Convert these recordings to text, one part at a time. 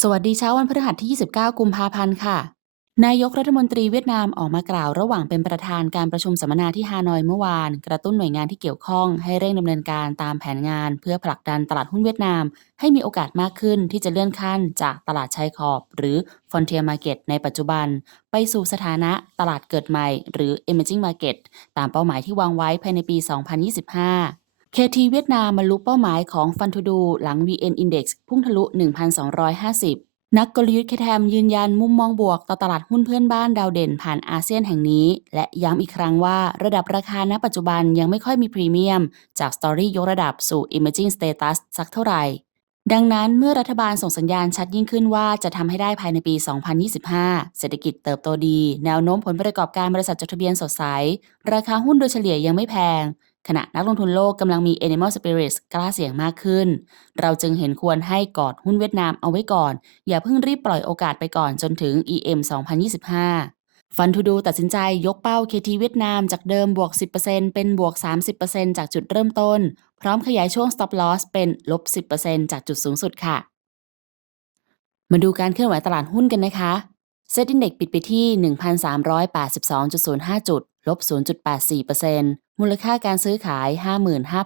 สวัสดีเช้าวันพฤหัสที่ 29 กุมภาพันธ์ค่ะ นายกรัฐมนตรีเวียดนามออกมากล่าวระหว่างเป็นประธานการประชุมสัมมนาที่ฮานอยเมื่อวาน กระตุ้นหน่วยงานที่เกี่ยวข้องให้เร่งดำเนินการตามแผนงาน เพื่อผลักดันตลาดหุ้นเวียดนาม ให้มีโอกาสมากขึ้นที่จะเลื่อนขั้นจากตลาดชายขอบ หรือ Frontier Market ในปัจจุบัน ไปสู่สถานะตลาดเกิดใหม่ หรือ Emerging Market ตามเป้าหมายที่วางไว้ภายในปี 2025 KT เวียดนามบรรลุเป้าหมายของฟันทูดูหลัง VN Index พุ่งทะลุ 1,250 นักกลยุทธ์เคแทมยืนยันมุมมองบวกต่อตลาดหุ้นเพื่อนบ้านดาวเด่นผ่านอาเซียนแห่งนี้ และย้ำอีกครั้งว่าระดับราคาณปัจจุบันยังไม่ค่อยมีพรีเมียม จากสตอรี่ยกระดับสู่ Emerging Status สักเท่าไหร่ ดังนั้นเมื่อรัฐบาลส่งสัญญาณชัดยิ่งขึ้นว่าจะทำให้ได้ภายในปี 2025 เศรษฐกิจเติบโตดี แนวโน้มผลประกอบการบริษัทจดทะเบียนสดใส ราคาหุ้นโดยเฉลี่ยยังไม่แพง ขณะนักลงทุนโลกกำลังมี Animal Spirits กล้าเสี่ยงมากขึ้น เราจึงเห็นควรให้กอดหุ้นเวียดนามเอาไว้ก่อน อย่าเพิ่งรีบปล่อยโอกาสไปก่อนจนถึง EM 2025 ฟันทูดูตัดสินใจยกเป้า KT เวียดนามจากเดิมบวก 10%เป็นบวก 30%จากจุดเริ่มต้น พร้อมขยายช่วง stop loss เป็นลบ 10%จากจุดสูงสุดค่ะ มาดูการเคลื่อนไหวตลาดหุ้นกันนะคะ เซ็ตอินเด็กปิดไปที่ 1,382.05 จุด ลบ 0.84%มูลค่าการซื้อขาย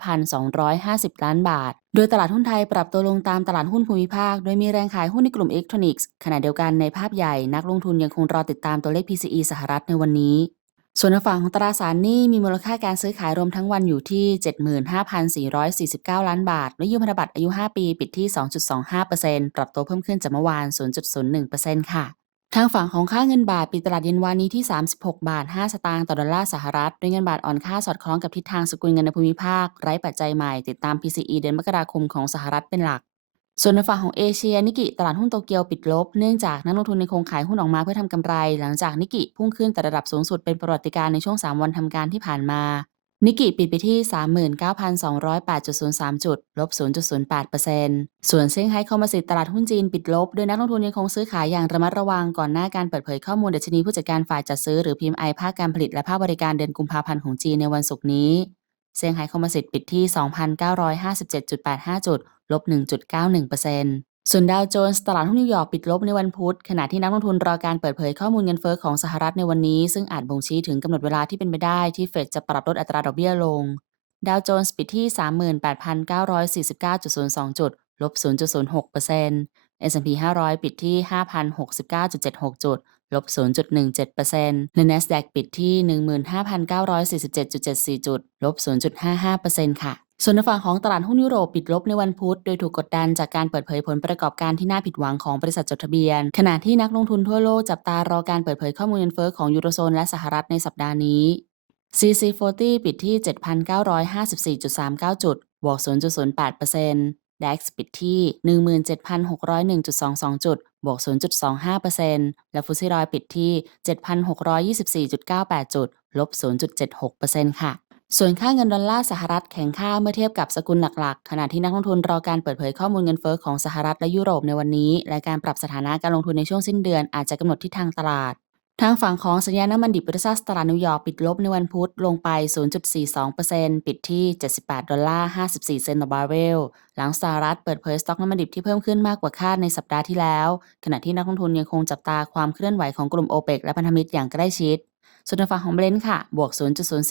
55,250 ล้านบาท โดยตลาดหุ้นไทยปรับตัวลงตามตลาดหุ้นภูมิภาค โดยมีแรงขายหุ้นในกลุ่มอิเล็กทรอนิกส์ ขณะเดียวกันในภาพใหญ่นักลงทุนยังคงรอติดตามตัวเลข PCE สหรัฐในวันนี้ ส่วนฝั่งของตราสารหนี้มีมูลค่าการซื้อขายรวมทั้งวันอยู่ที่ 75,449 ล้านบาท และยืมพันธบัตรอายุ 5 ปี ปิดที่ 2.25%ปรับตัวเพิ่มขึ้นจากเมื่อวาน 0.01%ค่ะ ทางฝั่งของค่าเงินบาทปิดตลาดเย็นวานนี้ที่ 36 บาท 5 สตางค์ต่อดอลลาร์สหรัฐด้วยเงินบาทอ่อนค่าสอดคล้องกับทิศทางสกุลเงินในภูมิภาค ไร้ปัจจัยใหม่ติดตาม PCE เดือนมกราคมของสหรัฐเป็นหลัก ส่วนในฝั่งของเอเชีย นิกิตลาดหุ้นโตเกียวปิดลบ เนื่องจากนักลงทุนในคงขายหุ้นออกมาเพื่อทำกำไร หลังจากนิกิพุ่งขึ้นแต่ระดับสูงสุดเป็นประวัติการในช่วง 3 วันทำการที่ผ่านมา นิกิปิดไปที่ 39,208.03 จุด ลบ 0.08%ส่วนเซี่ยงไฮ้คอมโพสิตตลาดหุ้นจีนปิดลบ โดยนักลงทุนยังคงซื้อขายอย่างระมัดระวังก่อนหน้าการเปิดเผยข้อมูลดัชนีผู้จัดการฝ่ายจัดซื้อหรือ PMI ภาคการผลิตและภาคบริการเดือนกุมภาพันธ์ของจีนในวันศุกร์นี้ เซี่ยงไฮ้คอมโพสิตปิดที่ 2,957.85 จุด ลบ 1.91% ส่วนดาวโจนส์ตลาดหุ้นนิวยอร์กปิดลบในวันพุธ ขณะที่นักลงทุนรอการเปิดเผยข้อมูลเงินเฟ้อของสหรัฐในวันนี้ ซึ่งอาจบ่งชี้ถึงกำหนดเวลาที่เป็นไปได้ที่เฟดจะปรับลดอัตราดอกเบี้ยลง ดาวโจนส์ปิดที่ 38,949.02 จุด ลบ 0.06% S&P 500 ปิดที่ 5,069.76 จุด ลบ 0.17%และ NASDAQ ปิดที่ 15,947.74 จุด ลบ 0.55%ค่ะ ส่วนฝั่งของตลาดหุ้นยุโรปปิดลบในวันพุธ โดยถูกกดดันจากการเปิดเผยผลประกอบการที่น่าผิดหวังของบริษัทจดทะเบียน ขณะที่นักลงทุนทั่วโลกจับตารอการเปิดเผยข้อมูลเงินเฟ้อของยูโรโซนและสหรัฐในสัปดาห์นี้ CC40 ปิดที่ 7,954.39 จุด บวก 0.08% DAX ปิดที่ 17,601.22 จุด บวก 0.25%และฟุตซี่รอยปิดที่ 7,624.98 จุด ลบ 0.76%ค่ะ ส่วนค่าเงินดอลลาร์สหรัฐแข็งค่าเมื่อเทียบกับสกุลหลักๆ ขณะที่นักลงทุนรอการเปิดเผยข้อมูลเงินเฟ้อของสหรัฐและยุโรปในวันนี้ และการปรับสถานะการลงทุนในช่วงสิ้นเดือนอาจจะกำหนดทิศทางตลาด ทางฝั่งของสัญญาณน้ำมันดิบบริษัทตลาดนิวยอร์กปิดลบในวันพุธลงไป 0.42%ปิดที่ 78 ดอลลาร์ 54 เซนต์ต่อบาร์เรล หลังสหรัฐเปิดเผยสต็อกน้ำมันดิบที่เพิ่มขึ้นมากกว่าคาดในสัปดาห์ที่แล้ว ขณะที่นักลงทุนยังคงจับตาความเคลื่อนไหวของกลุ่มโอเปกและพันธมิตรอย่างใกล้ชิด ส่วนในฝั่งของเบรนท์ค่ะ บวก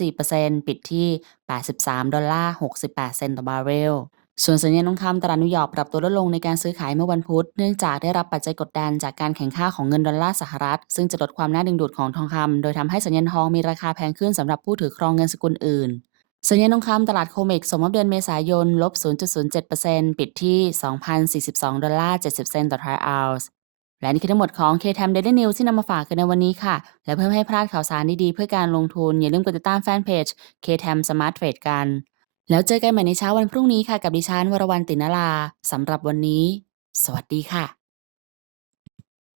0.04%ปิดที่ 83 ดอลลาร์ 68 เซนต์ต่อบาร์เรลส่วนสัญญาณทองคำตลาดนิวยอร์กปรับตัวลดลงในการซื้อขายเมื่อวันพุธ เนื่องจากได้รับปัจจัยกดดันจากการแข่งข้าของเงินดอลลาร์สหรัฐ ซึ่งจะลดความน่าดึงดูดของทองคำโดยทำให้สัญญาณทองมีราคาแพงขึ้นสำหรับผู้ถือครองเงินสกุลอื่น สัญญาณทองคำตลาดโคเมกส่งมอบเดือนเมษายนลบ 0.07%ปิดที่ 2,042 ดอลลาร์ 70 เซนต์ต่อทรัลออนซ์ และนี่คือทั้งหมดของ KTM Daily News ที่นำมาฝากกันในวันนี้ค่ะ และเพื่อไม่ให้พลาดข่าวสารดีๆเพื่อการลงทุน อย่าลืมกดติดตามแฟนเพจ KTM Smart Trade กัน แล้วเจอกันใหม่ในเช้าวันพรุ่งนี้ค่ะ กับดิฉันวรวรรณตินลาสำหรับวันนี้ สวัสดีค่ะ